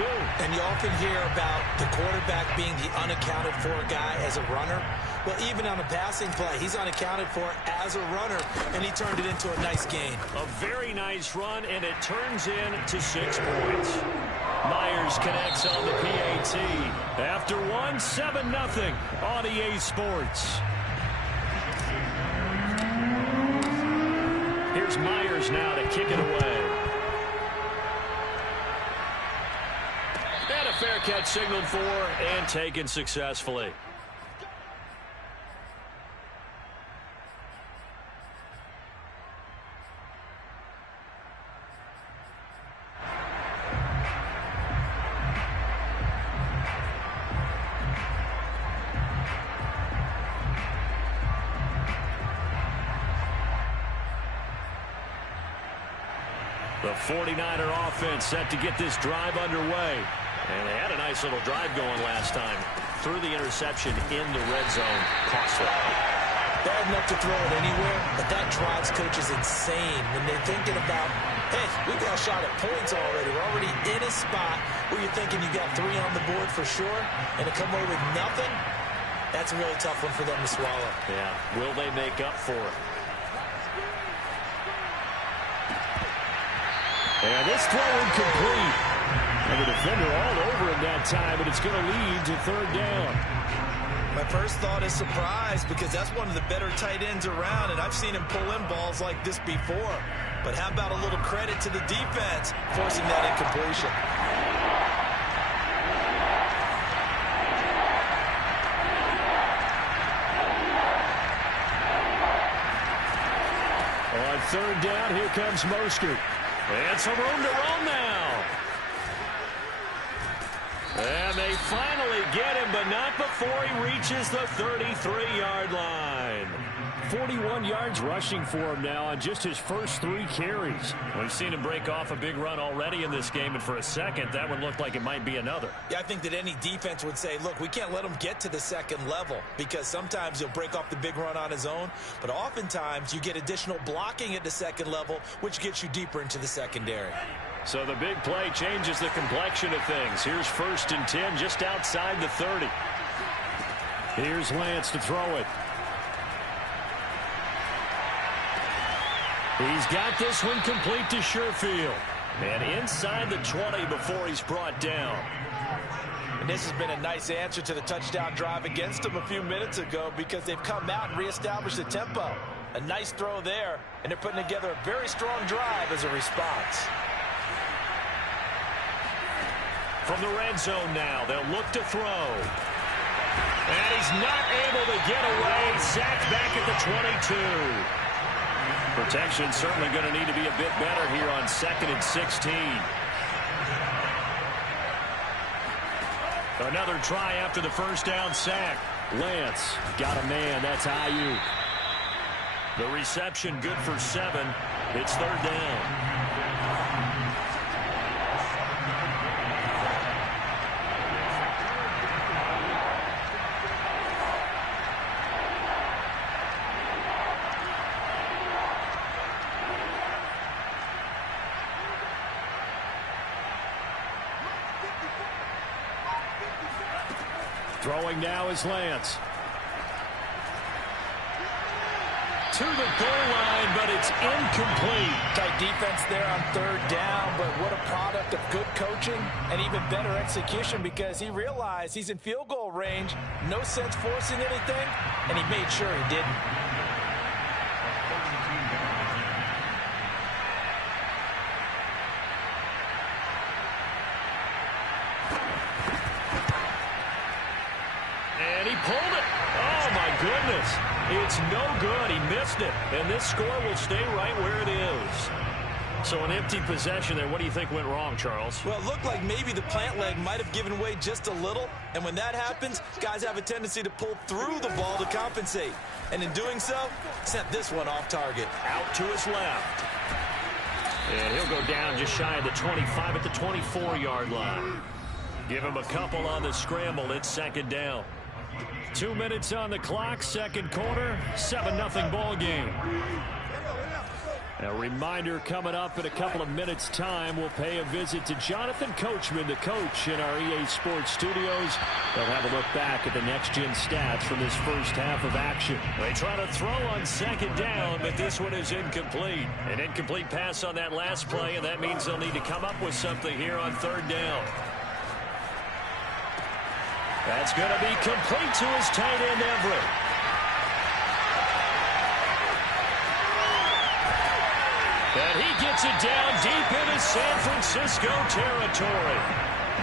two. And you often hear about the quarterback being the unaccounted for guy as a runner. Well, even on a passing play, he's unaccounted for as a runner, and he turned it into a nice gain. A very nice run, and it turns into 6 points. Myers connects on the PAT. After one, 7-0 on EA Sports. Here's Myers now to kick it away. And a fair catch signaled for and taken successfully. The 49er offense set to get this drive underway. And they had a nice little drive going last time. Threw the interception in the red zone. Costly. Bad enough to throw it anywhere, but that drives coaches insane when they're thinking about, hey, we got a shot at points already. We're already in a spot where you're thinking you got 3 on the board for sure, and to come away with nothing, that's a really tough one for them to swallow. Yeah, will they make up for it? And this throw incomplete. And the defender all over him that time, and it's going to lead to 3rd down. My first thought is surprise, because that's one of the better tight ends around, and I've seen him pull in balls like this before. But how about a little credit to the defense forcing that incompletion? On 3rd down, here comes Mostert. And some room to run now. And they finally get him, but not before he reaches the 33-yard line. 41 yards rushing for him now on just his first 3 carries. We've seen him break off a big run already in this game, and for a second, that one looked like it might be another. Yeah, I think that any defense would say, look, we can't let him get to the second level, because sometimes he'll break off the big run on his own, but oftentimes you get additional blocking at the second level, which gets you deeper into the secondary. So the big play changes the complexion of things. Here's 1st and 10 just outside the 30. Here's Lance to throw it. He's got this one complete to Sherfield. And inside the 20 before he's brought down. And this has been a nice answer to the touchdown drive against them a few minutes ago, because they've come out and reestablished the tempo. A nice throw there, and they're putting together a very strong drive as a response. From the red zone now, they'll look to throw. And he's not able to get away. Sacked back at the 22. Protection certainly going to need to be a bit better here on 2nd and 16. Another try after the first down sack. Lance got a man. That's Ayuk. The reception good for 7. It's 3rd down. Throwing now is Lance. To the goal line, but it's incomplete. Tight defense there on 3rd down, but what a product of good coaching and even better execution, because he realized he's in field goal range, no sense forcing anything, and he made sure he didn't. And he pulled it. Oh, my goodness. It's no good. He missed it. And this score will stay right where it is. So an empty possession there. What do you think went wrong, Charles? Well, it looked like maybe the plant leg might have given way just a little. And when that happens, guys have a tendency to pull through the ball to compensate. And in doing so, sent this one off target. Out to his left. And he'll go down just shy of the 25 at the 24-yard line. Give him a couple on the scramble. It's 2nd down. 2 minutes on the clock, 2nd quarter, 7-0 ball game. A reminder coming up in a couple of minutes' time. We'll pay a visit to Jonathan Coachman, the coach in our EA Sports studios. They'll have a look back at the next-gen stats from this first half of action. They try to throw on second down, but this one is incomplete. An incomplete pass on that last play, and that means they'll need to come up with something here on third down. That's going to be complete to his tight end, Everett. And he gets it down deep into San Francisco territory.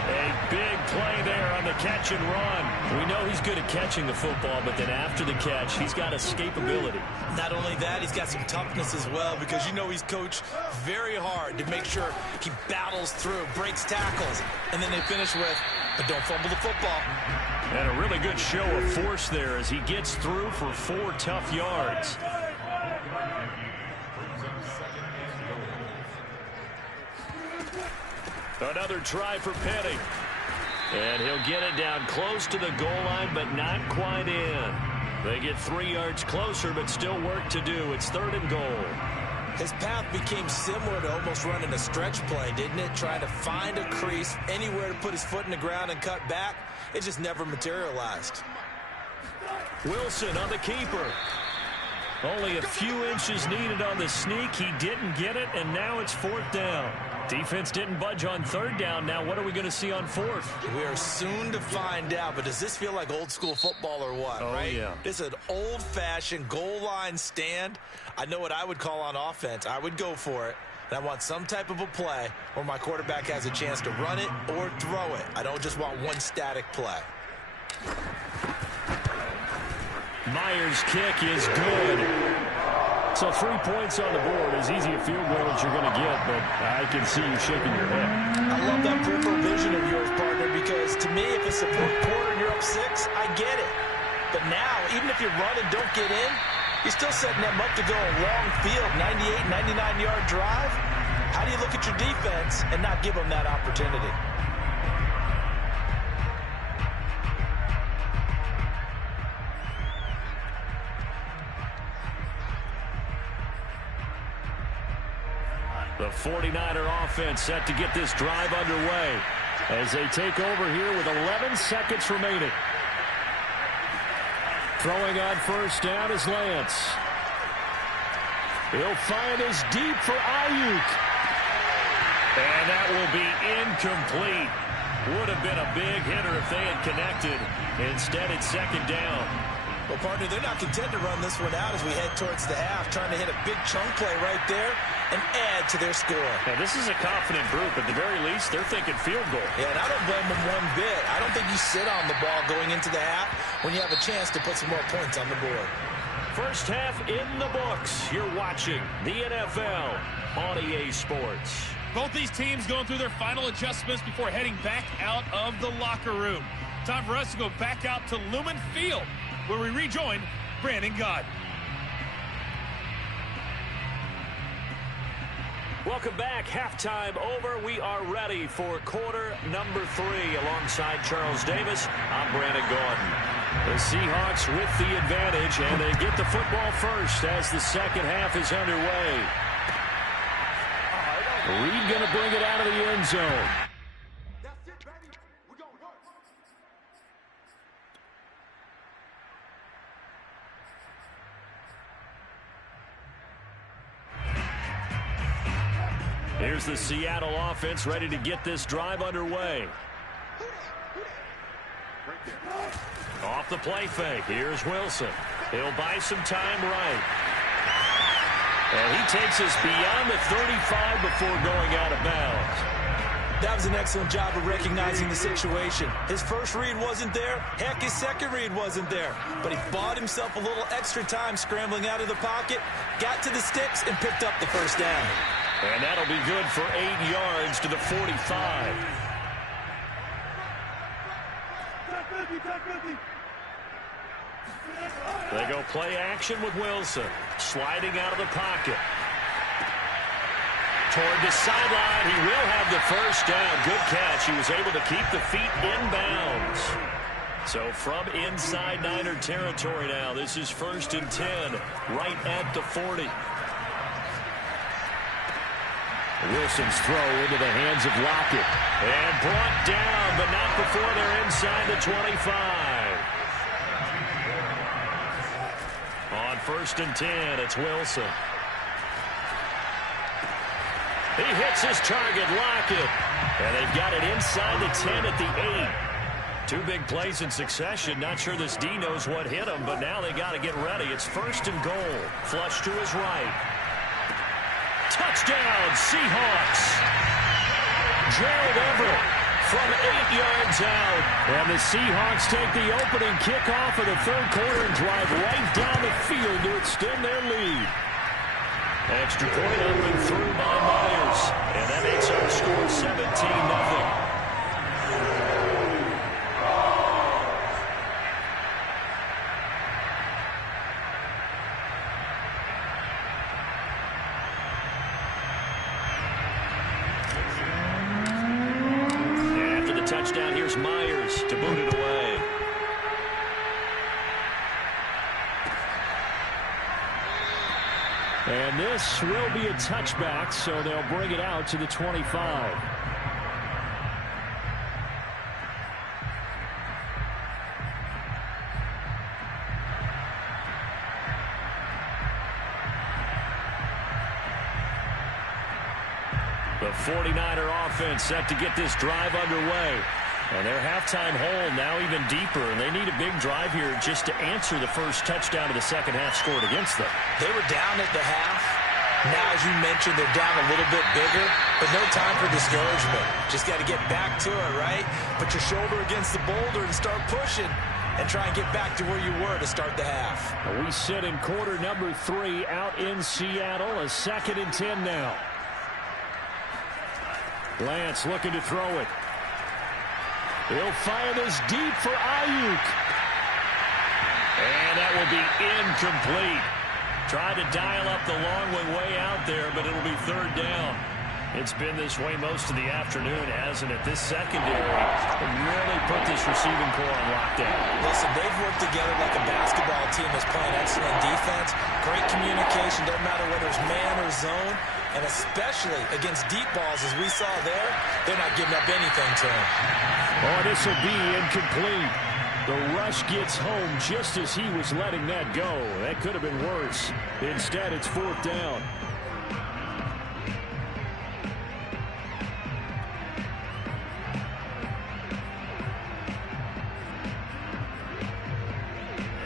A big play there on the catch and run. We know he's good at catching the football, but then after the catch, he's got escapability. Not only that, he's got some toughness as well, because you know he's coached very hard to make sure he battles through, breaks tackles, and then they finish with, but don't fumble the football. And a really good show of force there as he gets through for 4 tough yards. Another try for Penny. And he'll get it down close to the goal line, but not quite in. They get 3 yards closer, but still work to do. It's 3rd and goal. His path became similar to almost running a stretch play, didn't it? Trying to find a crease, anywhere to put his foot in the ground and cut back. It just never materialized. Wilson on the keeper. Only a few inches needed on the sneak. He didn't get it, and now it's 4th down. Defense didn't budge on 3rd down. Now what are we going to see on 4th? We are soon to find out, but does this feel like old school football or what? Oh, right? Yeah. This is an old-fashioned goal line stand. I know what I would call on offense. I would go for it. And I want some type of a play where my quarterback has a chance to run it or throw it. I don't just want one static play. Myers' kick is good. So 3 points on the board, as easy a field goal as you're going to get, but I can see you shaking your head. I love that peripheral vision of yours, partner, because to me, if it's the 4th quarter and you're up 6, I get it. But now, even if you run and don't get in, you're still setting them up to go a long field, 98, 99-yard drive. How do you look at your defense and not give them that opportunity? The 49er offense set to get this drive underway as they take over here with 11 seconds remaining. Throwing on 1st down is Lance. He'll find his deep for Ayuk. And that will be incomplete. Would have been a big hitter if they had connected. Instead, it's 2nd down. Well, partner, they're not content to run this one out as we head towards the half, trying to hit a big chunk play right there and add to their score. Now, this is a confident group. At the very least, they're thinking field goal. Yeah, and I don't blame them one bit. I don't think you sit on the ball going into the half when you have a chance to put some more points on the board. First half in the books. You're watching the NFL on EA Sports. Both these teams going through their final adjustments before heading back out of the locker room. Time for us to go back out to Lumen Field, where we rejoin Brandon Gott. Welcome back. Halftime over. We are ready for quarter number 3. Alongside Charles Davis, I'm Brandon Gordon. The Seahawks with the advantage, and they get the football first as the second half is underway. Reed going to bring it out of the end zone. Here's the Seattle offense ready to get this drive underway. Off the play fake. Here's Wilson. He'll buy some time right. And he takes us beyond the 35 before going out of bounds. That was an excellent job of recognizing the situation. His first read wasn't there. Heck, his second read wasn't there. But he bought himself a little extra time scrambling out of the pocket, got to the sticks, and picked up the first down. And that'll be good for 8 yards to the 45. They go play action with Wilson. Sliding out of the pocket. Toward the sideline. He will have the first down. Good catch. He was able to keep the feet in bounds. So from inside Niner territory now, this is 1st and 10, right at the 40. Wilson's throw into the hands of Lockett. And brought down, but not before they're inside the 25. On 1st and 10, it's Wilson. He hits his target, Lockett. And they've got it inside the 10 at the 8. 2 big plays in succession. Not sure this D knows what hit him, but now they got to get ready. It's 1st and goal. Flush to his right. Touchdown, Seahawks. Gerald Everett from 8 yards out. And the Seahawks take the opening kickoff of the 3rd quarter and drive right down the field to extend their lead. Extra point up and through by Myers. And that makes our score 17-0. Touchdown, here's Myers to boot it away. And this will be a touchback, so they'll bring it out to the 25. The 49er offense set to get this drive underway. And their halftime hole now even deeper, and they need a big drive here just to answer the first touchdown of the second half scored against them. They were down at the half. Now, as you mentioned, they're down a little bit bigger, but no time for discouragement. Just got to get back to it, right? Put your shoulder against the boulder and start pushing and try and get back to where you were to start the half. We sit in quarter number 3 out in Seattle. A 2nd and 10 now. Lance looking to throw it. He'll fire this deep for Ayuk. And that will be incomplete. Tried to dial up the long way out there, but it'll be 3rd down. It's been this way most of the afternoon, hasn't it? This secondary really put this receiving core on lockdown. Listen, they've worked together like a basketball team that's playing excellent defense. Great communication, doesn't matter whether it's man or zone. And especially against deep balls, as we saw there, they're not giving up anything to him. Oh, this will be incomplete. The rush gets home just as he was letting that go. That could have been worse. Instead, it's 4th down.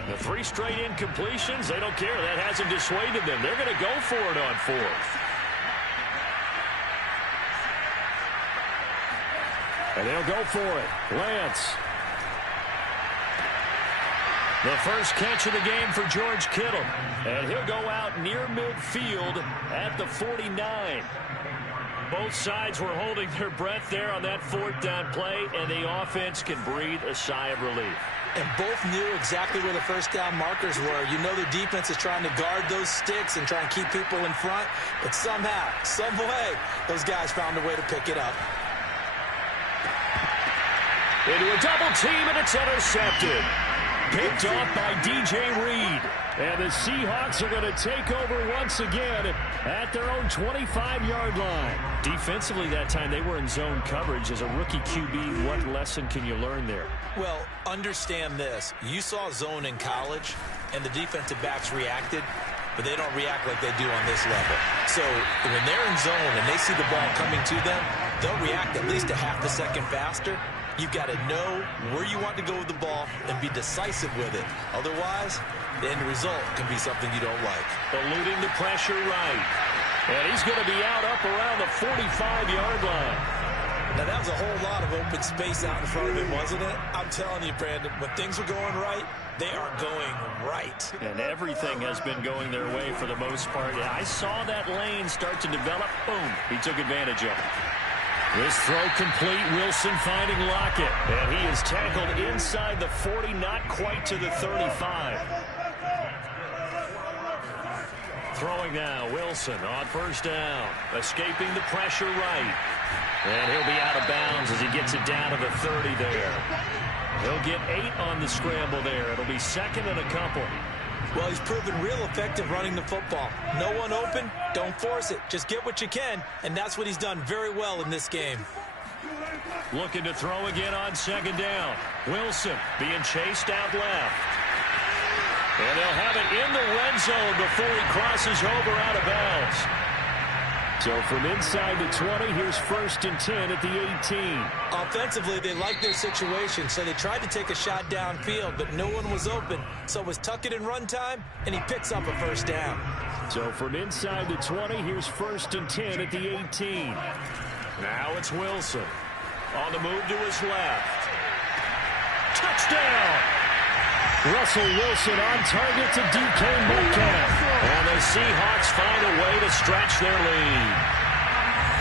The 3 straight incompletions, they don't care. That hasn't dissuaded them. They're going to go for it on 4th. And they'll go for it. Lance. The first catch of the game for George Kittle. And he'll go out near midfield at the 49. Both sides were holding their breath there on that 4th down play, and the offense can breathe a sigh of relief. And both knew exactly where the first down markers were. You know the defense is trying to guard those sticks and try and keep people in front. But somehow, some way, those guys found a way to pick it up. Into a double team, and it's intercepted. Picked off by DJ Reed. And the Seahawks are going to take over once again at their own 25-yard line. Defensively that time, they were in zone coverage. As a rookie QB, what lesson can you learn there? Well, understand this. You saw zone in college, and the defensive backs reacted, but they don't react like they do on this level. So when they're in zone and they see the ball coming to them, they'll react at least a half a second faster. You've got to know where you want to go with the ball and be decisive with it. Otherwise, the end result can be something you don't like. Eluding the pressure right. And he's going to be out up around the 45-yard line. Now, that was a whole lot of open space out in front of him, wasn't it? I'm telling you, Brandon, when things are going right, they are going right. And everything has been going their way for the most part. I saw that lane start to develop. Boom. He took advantage of it. This throw complete. Wilson finding Lockett. And he is tackled inside the 40, not quite to the 35. Throwing now, Wilson on first down. Escaping the pressure right. And he'll be out of bounds as he gets it down to the 30 there. He'll get 8 on the scramble there. It'll be 2nd and a couple. Well, he's proven real effective running the football. No one open, don't force it. Just get what you can, and that's what he's done very well in this game. Looking to throw again on second down. Wilson being chased out left. And they'll have it in the red zone before he crosses over out of bounds. So from inside the 20, here's 1st and 10 at the 18. Offensively, they like their situation, so they tried to take a shot downfield, but no one was open. So it was tuck it and run time, and he picks up a 1st down. So from inside the 20, here's 1st and 10 at the 18. Now it's Wilson. On the move to his left. Touchdown! Russell Wilson on target to DK Metcalf. And the Seahawks find a way to stretch their lead.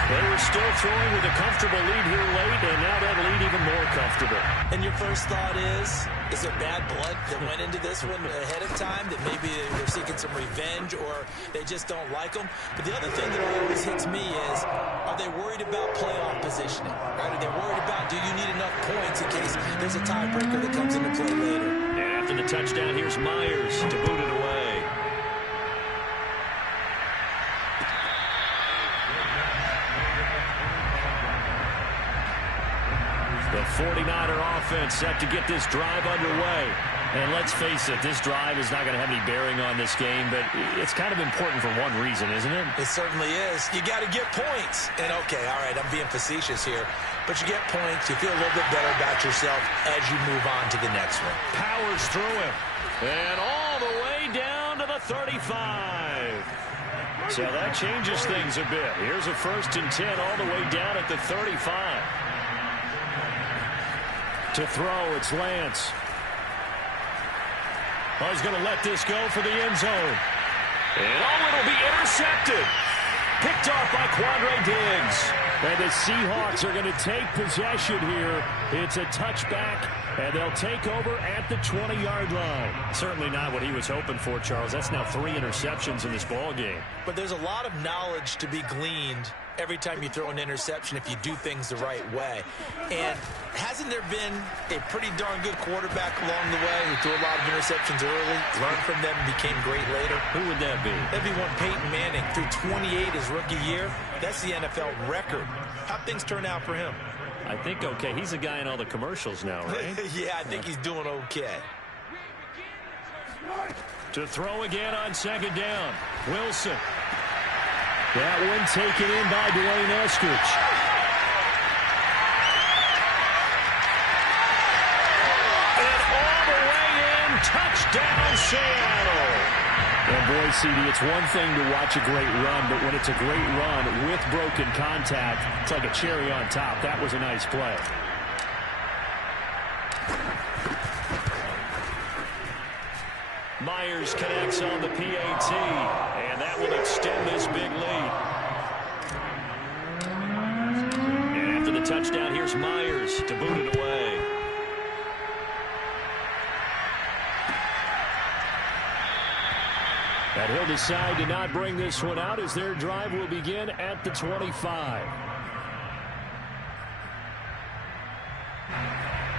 They were still throwing with a comfortable lead here late, and now that lead even more comfortable. And your first thought is it bad blood that went into this one ahead of time, that maybe they're seeking some revenge or they just don't like them? But the other thing that always hits me is, are they worried about playoff positioning? Right? Are they worried about, do you need enough points in case there's a tiebreaker that comes into play later? And after the touchdown, here's Myers to boot it away. The 49er offense set to get this drive underway. And let's face it, this drive is not going to have any bearing on this game, but it's kind of important for one reason, isn't it? It certainly is. You got to get points. And okay, all right, I'm being facetious here, but you get points, you feel a little bit better about yourself as you move on to the next one. Powers through him. And all the way down to the 35. So that changes things a bit. Here's a 1st and 10 all the way down at the 35. To throw, it's Lance. Oh, he's going to let this go for the end zone. And it'll be intercepted. Picked off by Quandre Diggs. And the Seahawks are going to take possession here. It's a touchback, and they'll take over at the 20-yard line. Certainly not what he was hoping for, Charles. That's now 3 interceptions in this ball game. But there's a lot of knowledge to be gleaned every time you throw an interception if you do things the right way. And hasn't there been a pretty darn good quarterback along the way who threw a lot of interceptions early, learned from them, and became great later? Who would that be? That'd be one Peyton Manning. Threw 28 his rookie year. That's the NFL record. How'd things turn out for him? I think okay. He's a guy in all the commercials now, right? Yeah, I think he's doing okay. To throw again on second down. Wilson. That one taken in by Dwayne Eskridge. And all the way in, touchdown Seattle. And boy, CD, it's one thing to watch a great run, but when it's a great run with broken contact, it's like a cherry on top. That was a nice play. Myers connects on the PAT, and that will extend this big lead. And after the touchdown, here's Myers to boot it away. And he'll decide to not bring this one out as their drive will begin at the 25.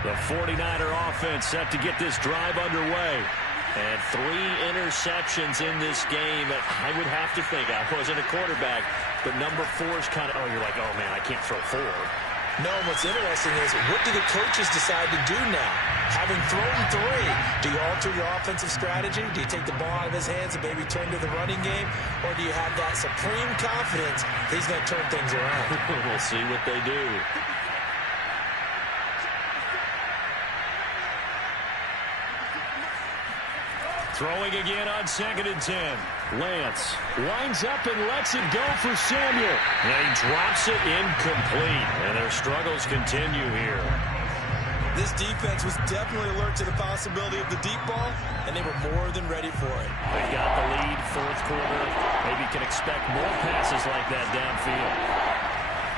The 49er offense set to get this drive underway. And 3 interceptions in this game. I would have to think, I wasn't a quarterback, but number 4 is kind of, you're like, oh, man, I can't throw 4. No, and what's interesting is, what do the coaches decide to do now? Having thrown 3, do you alter your offensive strategy? Do you take the ball out of his hands and maybe turn to the running game? Or do you have that supreme confidence that he's going to turn things around? We'll see what they do. Throwing again on 2nd and 10. Lance winds up and lets it go for Samuel. And he drops it incomplete. And their struggles continue here. This defense was definitely alert to the possibility of the deep ball, and they were more than ready for it. They got the lead, 4th quarter. Maybe can expect more passes like that downfield.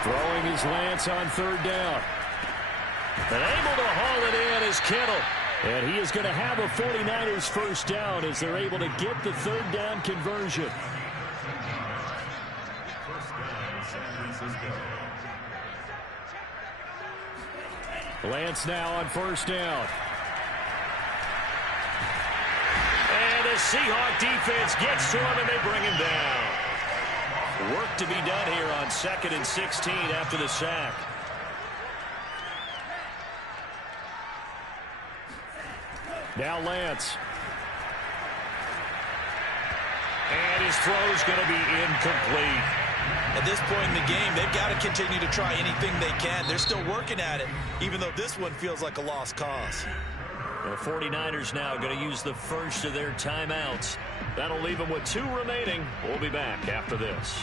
Throwing is Lance on 3rd down. And able to haul it in is Kittle. And he is going to have a 49ers first down as they're able to get the 3rd down conversion. Lance now on 1st down. And The Seahawk defense gets to him, and they bring him down. Work to be done here on 2nd and 16 after the sack. Now Lance. And his throw's going to be incomplete. At this point in the game, they've got to continue to try anything they can. They're still working at it, even though this one feels like a lost cause. The 49ers now going to use the first of their timeouts. That'll leave them with 2 remaining. We'll be back after this.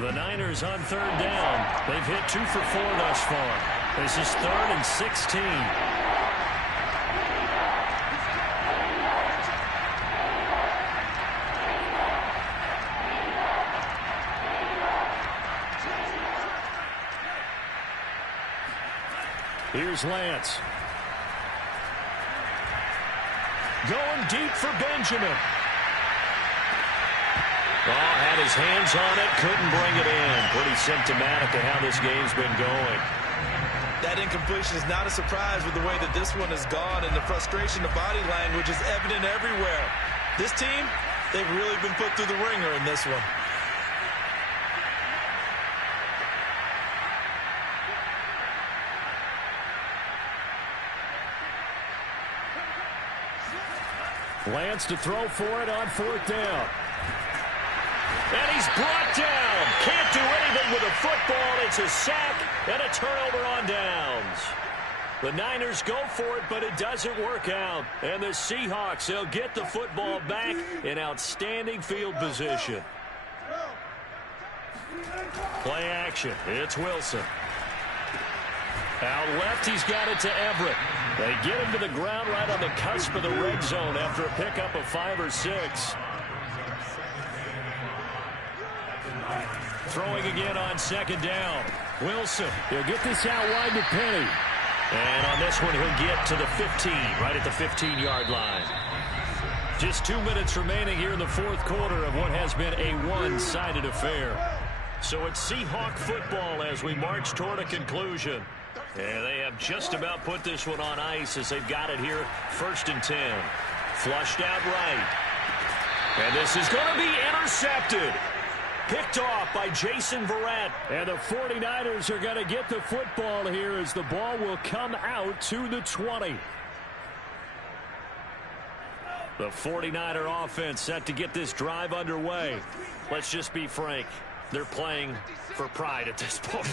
The Niners on 3rd down. They've hit 2 for 4 thus far. This is 3rd and 16. Here's Lance. Going deep for Benjamin. Oh, had his hands on it, couldn't bring it in. Pretty symptomatic of how this game's been going. That incompletion is not a surprise with the way that this one has gone, and the frustration of body language is evident everywhere. This team, they've really been put through the ringer in this one. Lance to throw for it on 4th down. And he's brought down. Can't do anything with a football. It's a sack and a turnover on downs. The Niners go for it, but it doesn't work out. And the Seahawks, they'll get the football back in outstanding field position. Play action. It's Wilson. Out left, he's got it to Everett. They get him to the ground right on the cusp of the red zone after a pickup of 5 or 6. Throwing again on 2nd down. Wilson, he'll get this out wide to Penny. And on this one, he'll get to the 15, right at the 15-yard line. Just 2 minutes remaining here in the 4th quarter of what has been a one-sided affair. So it's Seahawk football as we march toward a conclusion. And they have just about put this one on ice as they've got it here, 1st and 10. Flushed out right. And this is going to be intercepted. Picked off by Jason Verrett. And the 49ers are going to get the football here as the ball will come out to the 20. The 49er offense set to get this drive underway. Let's just be frank. They're playing for pride at this point.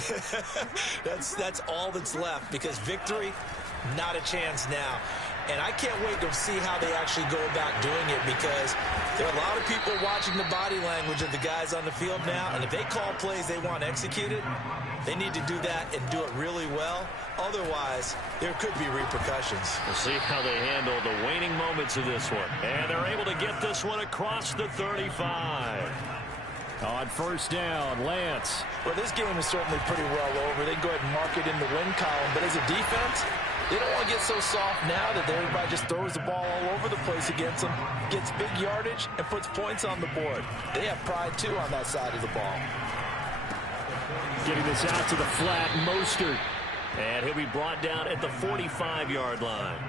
That's all that's left, because victory, not a chance now. And I can't wait to see how they actually go about doing it, because there are a lot of people watching the body language of the guys on the field now, and if they call plays they want executed, they need to do that and do it really well. Otherwise, there could be repercussions. We'll see how they handle the waning moments of this one. And they're able to get this one across the 35. On 1st down, Lance. Well, this game is certainly pretty well over. They can go ahead and mark it in the win column. But as a defense, they don't want to get so soft now that everybody just throws the ball all over the place against them, gets big yardage, and puts points on the board. They have pride, too, on that side of the ball. Getting this out to the flat, Mostert. And he'll be brought down at the 45-yard line.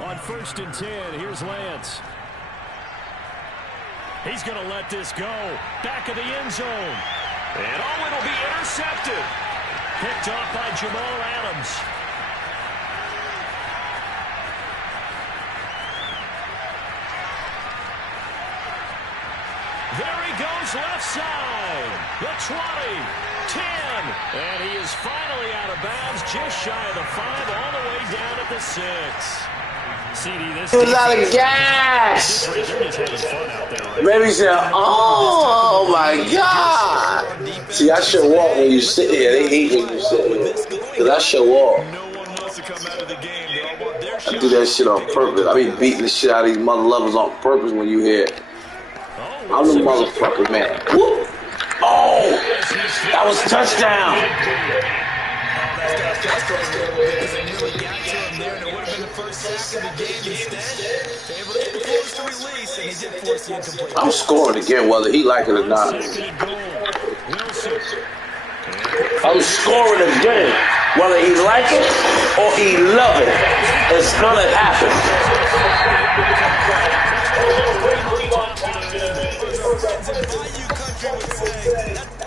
On 1st and 10, here's Lance. He's going to let this go. Back of the end zone. And oh, it'll be intercepted. Picked off by Jamal Adams. There he goes left side. The 20, 10. And he is finally out of bounds, just shy of the 5, all the way down at the 6. CD, this he was out of gas. Baby said, oh my God. See, I show up when you sit here. They hate when you sit here. Because I show up. I do that shit on purpose. I be beating the shit out of these mother lovers on purpose when you hear it. I'm the motherfucker, man. Whoop. Oh, that was a touchdown. First sack of the game instead. Able to get the full the release, and he did force the incomplete. I'm scoring again, whether he like it or not. I'm scoring again, whether he like it or he love it. It's gonna happen. Bayou Country would say,